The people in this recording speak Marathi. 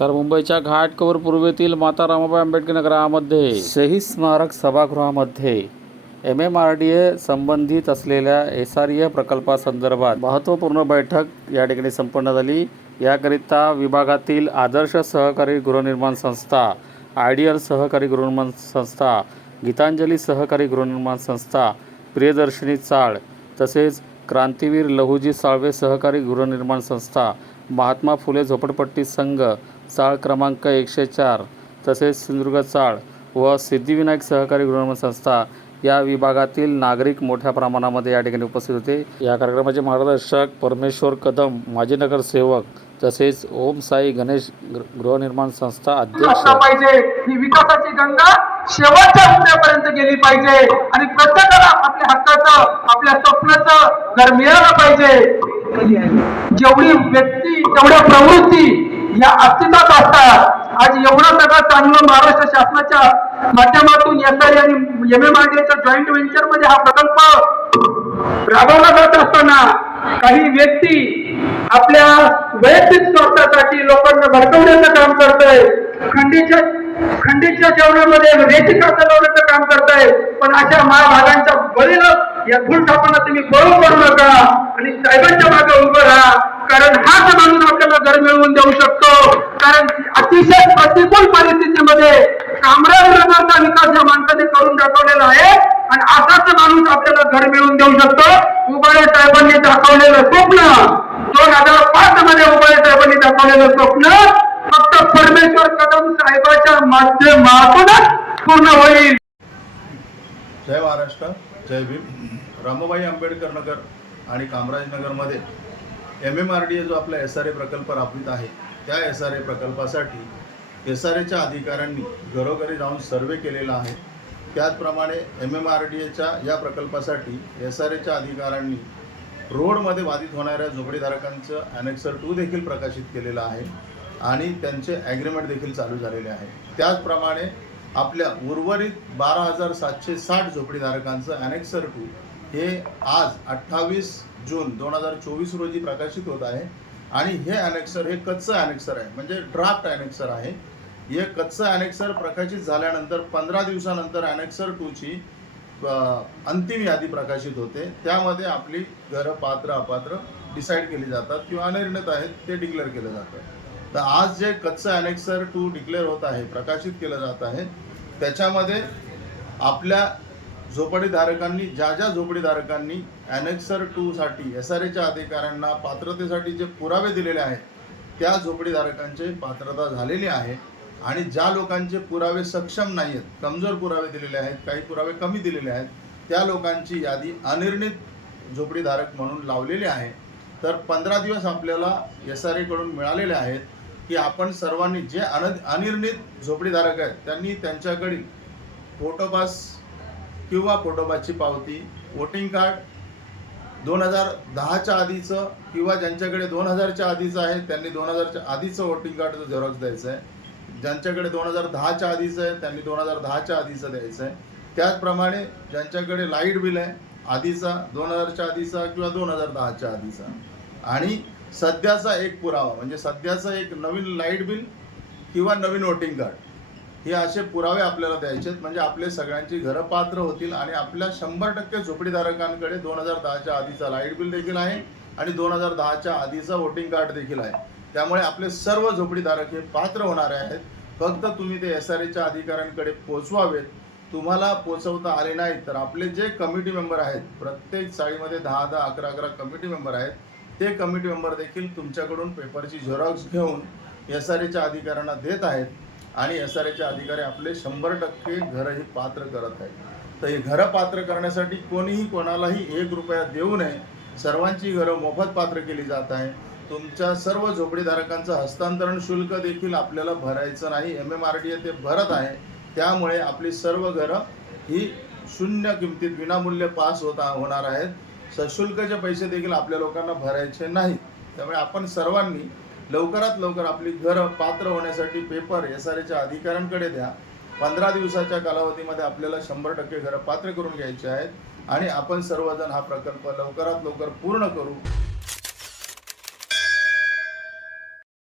नमस्कार. मुंबईच्या घाटकोपर पूर्वेतील माता रामाबाई आंबेडकर नगरामध्ये. शहीद स्मारक सभागृहामध्ये M M R D A संबंधित असलेल्या एस आर ए प्रकल्पासंदर्भात महत्त्वपूर्ण बैठक या ठिकाणी संपन्न झाली. याकरिता विभागातील आदर्श सहकारी गृहनिर्माण संस्था आयडियल सहकारी गृहनिर्माण संस्था गीतांजली सहकारी गृहनिर्माण संस्था प्रियदर्शिनी चाळ तसेच क्रांतीवीर लहुजी साळवे सहकारी गृहनिर्माण संस्था महात्मा फुले झोपडपट्टी संघ चाळ क्रमांक एकशे चार तसेच सिंधुदुर्ग चाळ व सिद्धिविनायक सहकारी गृहनिर्माण संस्था या विभागातील नागरिक मोठ्या प्रमाणामध्ये या ठिकाणी उपस्थित होते. या कार्यक्रमाचे मार्गदर्शक परमेश्वर कदम माजी नगरसेवक तसेच ओम साई गणेश गृहनिर्माण संस्था अध्यक्ष. पाहिजे ही विकासाची गंगा शेवटच्या मुद्द्यापर्यंत गेली पाहिजे आणि प्रत्येकाला आपल्या हक्काचं आपल्या स्वप्नाचं घर मिळालं पाहिजे. जेवढी व्यक्ती तेवढ्या प्रवृत्ती या अस्तित्वात असतात. आज एवढं सगळं चांगलं महाराष्ट्र शासनाच्या माध्यमातून एस आय आणि एम एम आर डीच्या जॉईंट व्हेंचरमध्ये हा प्रकल्प राबवला जात असताना काही व्यक्ती आपल्या वैयक्तिक स्वार्थासाठी लोकांना भडकवण्याचं काम करतोय. खंडीच्या खंडीच्या जेवणामध्ये रेषिका चालवण्याचं काम करताय. पण अशा महाभागांच्या बळीला या गुणस्थापना तुम्ही बळू करू नका आणि साहेबांच्या मागे उभं राहा. कारण हाच माणूस आपल्याला घर मिळवून देऊ शकतो कारण अतिशय प्रतिकूल परिस्थितीमध्ये कामराजनगरचा विकास या माणसाने करून दाखवलेला आहे आणि असाच माणूस आपल्याला घर मिळवून देऊ शकतो. उबाळे साहेबांनी दाखवलेलं स्वप्न दोन हजार पाच मध्ये उबाळे साहेबांनी दाखवलेलं स्वप्न फक्त परमेश्वर कदम साहेबाच्या माध्यमातूनच पूर्ण होईल. जय महाराष्ट्र जय भीम. रामबाई आंबेडकर नगर आणि कामराजनगरमध्ये M M R D A जो आपला एस आर ए प्रकल्प राबवित आहे त्या एस आर ए प्रकल्पासाठी एस आर एच्या अधिकाऱ्यांनी घरोघरी जाऊन सर्वे केलेला आहे. त्याचप्रमाणे एम एम आर डी एच्या या प्रकल्पासाठी एस आर एच्या अधिकाऱ्यांनी रोडमध्ये बाधित होणाऱ्या झोपडीधारकांचं ॲनेक्सर टू देखील प्रकाशित केलेलं आहे आणि त्यांचे ॲग्रीमेंट देखील चालू झालेले आहे. त्याचप्रमाणे आपल्या उर्वरित बारा हजार सातशे साठ झोपडीधारकांचं ॲनेक्सर टू हे आज अठ्ठावीस जून दोन हजार चोवीस रोजी प्रकाशित होत आहे. आणि हे ॲनेक्सर हे कच्चं ॲनेक्सर आहे. म्हणजे ड्राफ्ट ॲनेक्सर आहे. हे कच्चं ॲनेक्सर प्रकाशित झाल्यानंतर पंधरा दिवसानंतर ॲनेक्सर टूची अंतिम यादी प्रकाशित होते. त्यामध्ये आपली घरं पात्र अपात्र डिसाईड केली जातात किंवा अनिर्णित आहेत ते डिक्लेअर केलं जातं. तर आज जे कच्चं ॲनेक्सर टू डिक्लेअर होत आहे प्रकाशित केलं जात आहे त्याच्यामध्ये आपल्या झोपडीधारकांनी ज्या ज्या झोपडीधारकांनी ॲनेक्सर टूसाठी एस आर एच्या अधिकाऱ्यांना पात्रतेसाठी जे पुरावे दिलेले आहेत त्या झोपडीधारकांचे पात्रता झालेली आहे. आणि ज्या लोकांचे पुरावे सक्षम नाही आहेत कमजोर पुरावे दिलेले आहेत काही पुरावे कमी दिलेले आहेत त्या लोकांची यादी अनिर्णित झोपडीधारक म्हणून लावलेली आहे. तर पंधरा दिवस आपल्याला एस आर एकडून मिळालेले आहेत की आपण सर्वांनी जे अन अनिर्णित झोपडीधारक आहेत त्यांनी त्यांच्याकडील फोटोपास किंवा पोटोबाची पावती वोटिंग कार्ड दोन हजार दहाच्या आधीचं किंवा ज्यांच्याकडे दोन हजारच्या आधीचं आहे त्यांनी दोन हजारच्या आधीचं वोटिंग कार्डचं झेरॉक्स द्यायचं आहे ज्यांच्याकडे दोन हजार दहाच्या आधीचं आहे त्यांनी दोन हजार दहाच्या आधीचं द्यायचं आहे त्याचप्रमाणे ज्यांच्याकडे लाइट बिल आहे आधीचा दोन हजारच्या आधीचा किंवा दोन हजार दहाच्या आधीचा. आणि सध्याचा एक पुरावा म्हणजे सध्याचं एक नवीन लाइट बिल किंवा नवीन वोटिंग कार्ड. हे असे पुरावे आपल्याला द्यायचे आहेत म्हणजे आपले सगळ्यांची घरं पात्र होतील आणि आपल्या शंभर टक्के झोपडीधारकांकडे दोन हजार दहाच्या आधीचा लाइट बिल देखील आहे आणि दोन हजार दहाच्या आधीचा वोटिंग कार्ड देखील आहे. त्यामुळे आपले सर्व झोपडीधारक हे पात्र होणारे आहेत. फक्त तुम्ही ते एस आर एच्या अधिकाऱ्यांकडे पोचवावेत. तुम्हाला पोचवता आले नाहीत तर आपले जे कमिटी मेंबर आहेत प्रत्येक चाळीमध्ये दहा दहा अकरा अकरा कमिटी मेंबर आहेत ते कमिटी मेंबर देखील तुमच्याकडून पेपरची झेरॉक्स घेऊन एस आर एच्या अधिकाऱ्यांना देत आहेत. आणि एस आर एचे अधिकारी आपले शंभर टक्के घरं ही पात्र करत आहेत. तर हे घरं पात्र करण्यासाठी कोणीही कोणालाही एक रुपया देऊ नये. सर्वांची घरं मोफत पात्र केली जात आहे. तुमच्या सर्व झोपडीधारकांचं हस्तांतरण शुल्क देखील आपल्याला भरायचं नाही. M M R D A ते भरत आहे. त्यामुळे आपली सर्व घरं ही शून्य किमतीत विनामूल्य पास होता होणार आहेत. सशुल्कचे पैसे देखील आपल्या लोकांना भरायचे नाहीत त्यामुळे आपण सर्वांनी लवकरात लवकर आपली घरं पात्र होण्यासाठी पेपर एस आर एच्या अधिकाऱ्यांकडे द्या. पंधरा दिवसाच्या कालावधीमध्ये आपल्याला शंभर टक्के घरं पात्र करून घ्यायचे आहेत. आणि आपण सर्वजण हा प्रकल्प लवकरात लवकर पूर्ण करू.